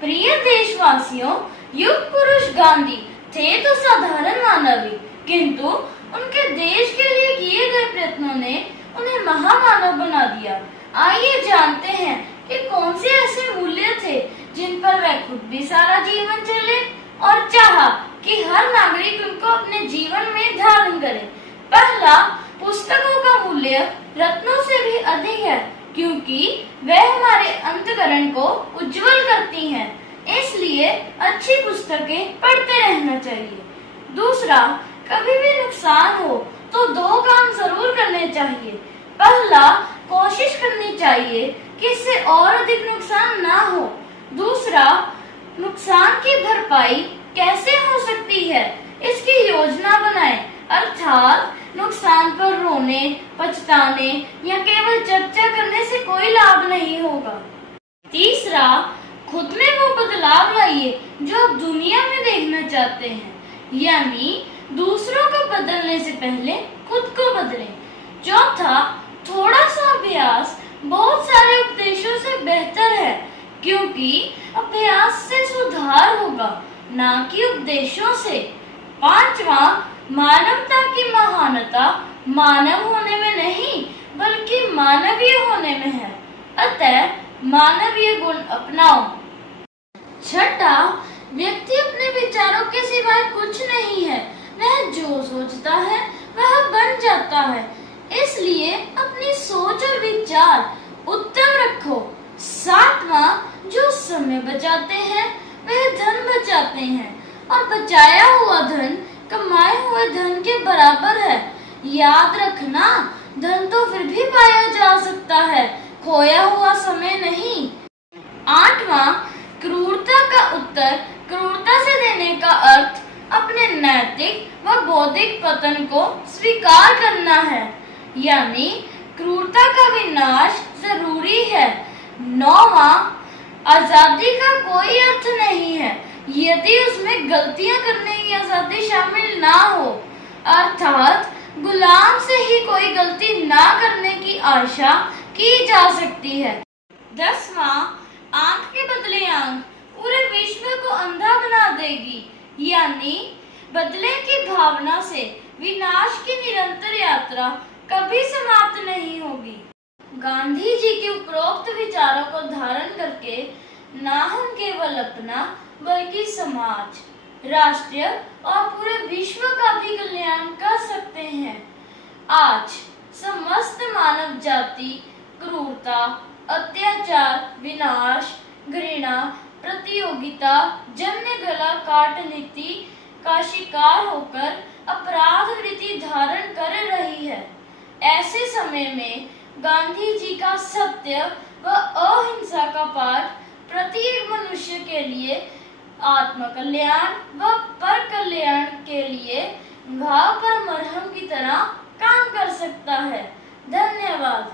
प्रिय देशवासियों, युग पुरुष गांधी थे तो साधारण मानव ही, किंतु उनके देश के लिए किए गए प्रयत्नों ने उन्हें महामानव बना दिया। आइए जानते हैं कि कौन से ऐसे मूल्य थे जिन पर वह खुद भी सारा जीवन चले और चाहा कि हर नागरिक उनको अपने जीवन में धारण करे। पहला, पुस्तकों का मूल्य रत्नों से भी अधिक है, क्योंकि वह हमारे अंतःकरण को उज्जवल करती हैं। इसलिए अच्छी पुस्तकें पढ़ते रहना चाहिए। दूसरा, कभी भी नुकसान हो तो दो काम जरूर करने चाहिए। पहला, कोशिश करनी चाहिए कि इससे और अधिक नुकसान ना हो। दूसरा, नुकसान की भरपाई कैसे हो सकती है, इसकी योजना बनाएं। अर्थात नुकसान पर रोने, पछताने या केवल चर्चा करने से कोई लाभ नहीं होगा। तीसरा, खुद में वो बदलाव लाइए जो आप दुनिया में देखना चाहते हैं, यानी दूसरों को बदलने से पहले खुद को बदलें। चौथा, थोड़ा सा अभ्यास बहुत सारे उपदेशों से बेहतर है, क्योंकि अभ्यास से सुधार होगा, ना कि उपदेशों से। पांचवा, मानवता की महानता मानव होने में नहीं बल्कि मानवीय होने में है, अतः मानवीय गुण अपनाओ। छठा, व्यक्ति अपने विचारों के सिवाय कुछ नहीं है, वह जो सोचता है वह बन जाता है। इसलिए अपनी सोच और विचार उत्तम रखो। सातवां, जो समय बचाते हैं वह धन बचाते हैं, और बचाया हुआ धन कमाए हुए धन के बराबर है। याद रखना, धन तो फिर भी पाया जा सकता है, खोया हुआ समय नहीं। आठवां, क्रूरता का उत्तर क्रूरता से देने का अर्थ अपने नैतिक व बौद्धिक पतन को स्वीकार करना है, यानी क्रूरता का विनाश जरूरी है। नौवां, आजादी का कोई अर्थ नहीं है यदि उसमें गलतियां करने की आजादी शामिल ना हो, अर्थात गुलाम से ही कोई गलती ना करने की आशा की जा सकती है। 10वां, आंख के बदले आंख पूरे विश्व को अंधा बना देगी, यानी बदले की भावना से विनाश की निरंतर यात्रा कभी समाप्त नहीं होगी। गांधी जी के उपरोक्त विचारों को धारण करके ना हम केवल अपना बल्कि समाज, राष्ट्र और पूरे विश्व का भी कल्याण कर सकते हैं। आज समस्त मानव जाति क्रूरता, अत्याचार, विनाश, घृणा, प्रतियोगिता, जन्य गला काट नीति का शिकार होकर अपराध वृत्ति धारण कर रही है। ऐसे समय में गांधी जी का सत्य व अहिंसा का पाठ प्रत्येक मनुष्य के लिए आत्म कल्याण व पर कल्याण के लिए घाव पर मरहम की तरह काम कर सकता है। धन्यवाद।